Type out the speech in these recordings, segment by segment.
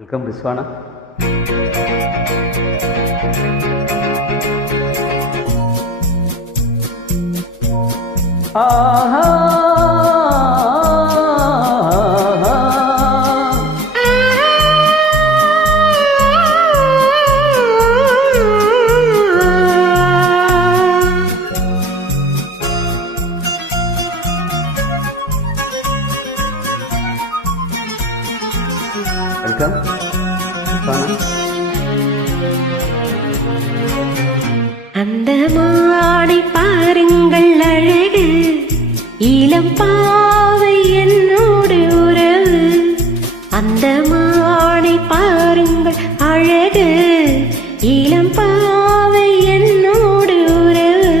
Welcome Rizwana. ஆஹா welcome Rizwana. அந்த மாடை பாருங்கள் அழகு, இளம் பாவை என்னோடு உறவு. அந்த மாடை பாருங்கள் அழகு, இளம் பாவை என்னோடு உறவு.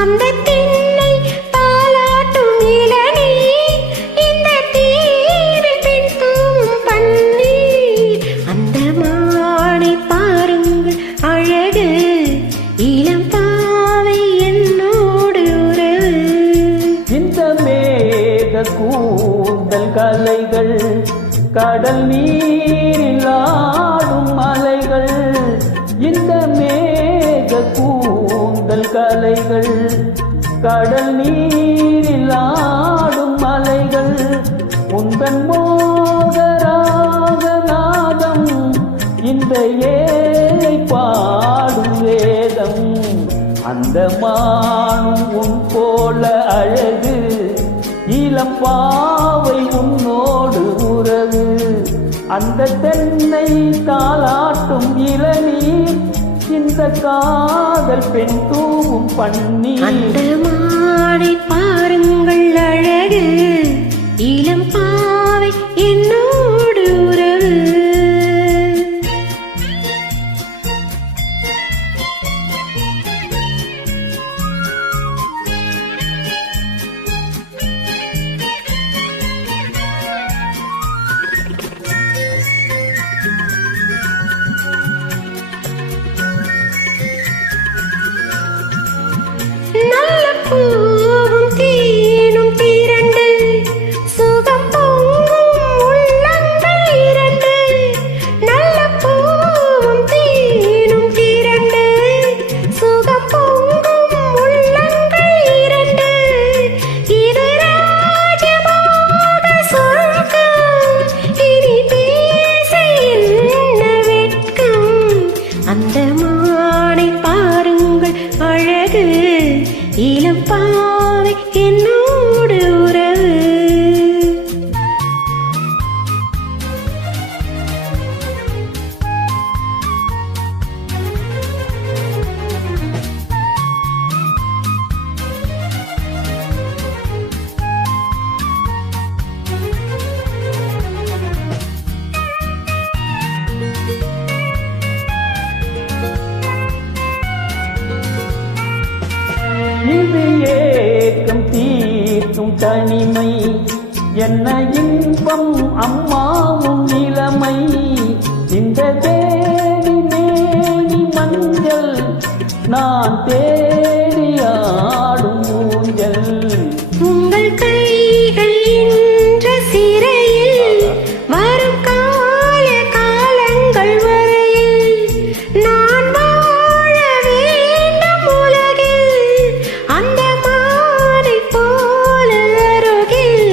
அந்த திண்ணை தாலாட்டும் இளநீர், இந்த தீரில் பின் தூவும் பன்னீர். அந்த மாடை பாருங்கள் அழகு, இளம் பாவை என்னோடு உறவு. இந்த மேக கூந்தல் கலைகள், கடல் நீரில் ஆடும் மலைகள். இந்த மேக கூந்தல் கலைகள், கடல் நீரில் ஆடும் மலைகள். உந்தன் மோகராக நாதம், இந்த ஏழை பாடும் வேதம். அந்த மானும் உன் போல அழகு, இளம் பாவை உன்னோடு உறவு. அந்த தென்னை தாலாட்டும் இளநீர், இந்த காதல் பெண் தூவும் பன்னீர். அந்த மாடை பாருங்கள் அழகு, இளம் பாவை என்னோடு உறவு. நல்ல பூவும் தேனும் திரண்டு, சுகம் பொங்கும் உள்ளங்கள் இரண்டு. நல்ல பூவும் தேனும் திரண்டு, சுகம் பொங்கும் உள்ளங்கள் இரண்டு. இது ராஜமோக சொர்க்கம், இனி பேச என்ன வெட்கம். அந்த மாடை பாருங்கள் அழகு, இளம் பாவை என்னோடு உறவு. இது ஏக்கம் தீர்க்கும் தனிமை, என்ன இன்பம் அம்மாவும் இளமை. இந்த தேடி மேனி மஞ்சள், நான் தேடி ஆடும் ஊஞ்சல். உங்கள் கைகள் என்ற சிறையில், வரும் கால காலங்கள் வரையில் நான் வாழ வேண்டும் உலகில். அந்த மாடை போல அருகில்,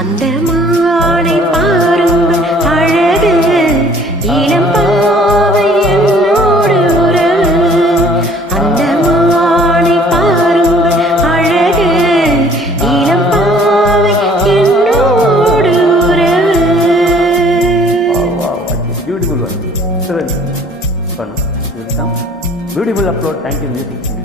அந்த மாடை பாருங்கள் அழகு, இளம் பாவை என்னோடு உறவு. அந்த மாடை பாருங்கள் அழகு, இளம் பாவை என்னோடு உறவு. Beautiful one. Excellent. Beautiful upload. Thank you, music.